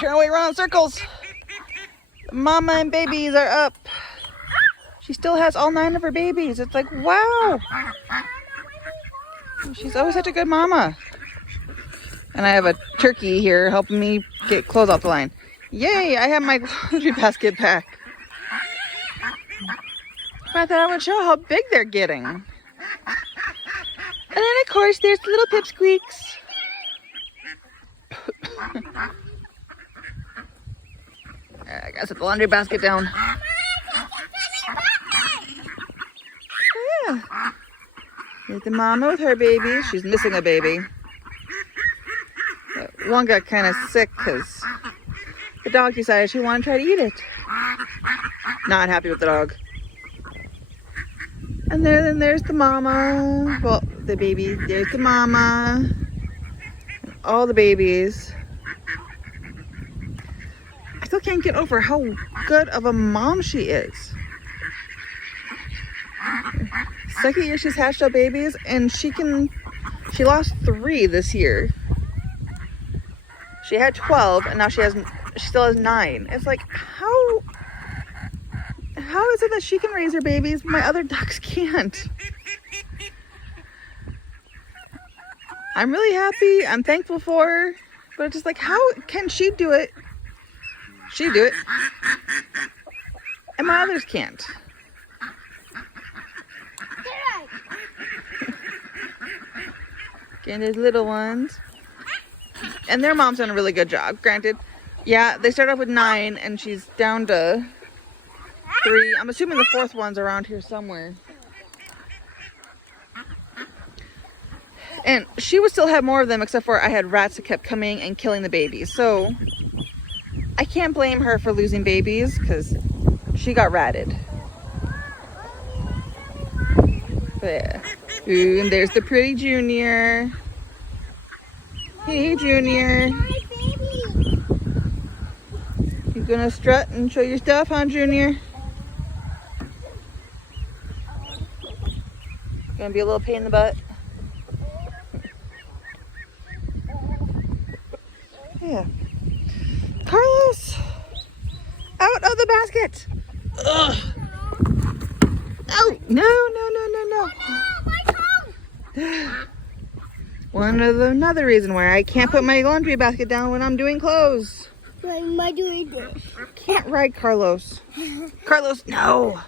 Turn away, run in circles. Mama and babies are up. She still has all 9 of her babies. It's like, wow. She's always such a good mama. And I have a turkey here helping me get clothes off the line. Yay, I have my laundry basket back. I thought I would show how big they're getting. And then of course there's the little pipsqueaks. I gotta set the laundry basket down. Yeah. Here's the mama with her baby. She's missing a baby. One got kind of sick because the dog decided she wanted to try to eat it. Not happy with the dog. And then there's the mama. Well, the baby. There's the mama. And all the babies. I still can't get over how good of a mom she is. Second year she's hatched out babies, and she lost 3 this year. She had 12, and now she still has 9. It's like, how is it that she can raise her babies, but my other ducks can't? I'm really happy. I'm thankful for her, but it's just like, how can she do it? She do it, and my others can't. And there's little ones. And their mom's done a really good job. Granted, yeah, they start off with 9 and she's down to 3. I'm assuming the 4th one's around here somewhere. And she would still have more of them, except for I had rats that kept coming and killing the babies. So I can't blame her for losing babies because she got ratted. But yeah. Ooh, and there's the pretty Junior. Hey, Junior. You gonna strut and show your stuff, huh, Junior? Gonna be a little pain in the butt. Yeah. Carlos! Out of the basket! Ugh. Oh, no. Another reason why I can't put my laundry basket down when I'm doing clothes. Why am I doing this? Can't ride Carlos. Carlos, no.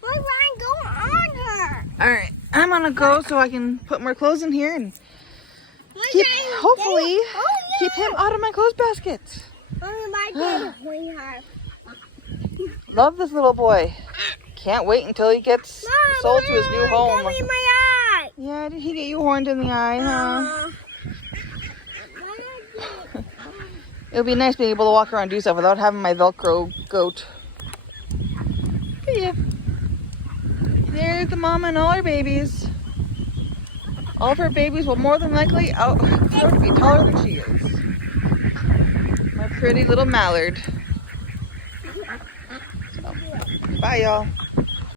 Why Ryan go on her? Alright, I'm gonna go so I can put more clothes in here and hopefully keep him out of my clothes basket. Love this little boy. Can't wait until he gets sold to his new home. Yeah, did he get you horned in the eye, huh? It'll be nice being able to walk around and do stuff without having my Velcro goat. But yeah. There's the mama and all her babies. All of her babies will more than likely grow to be taller than she is. My pretty little mallard. So, bye y'all.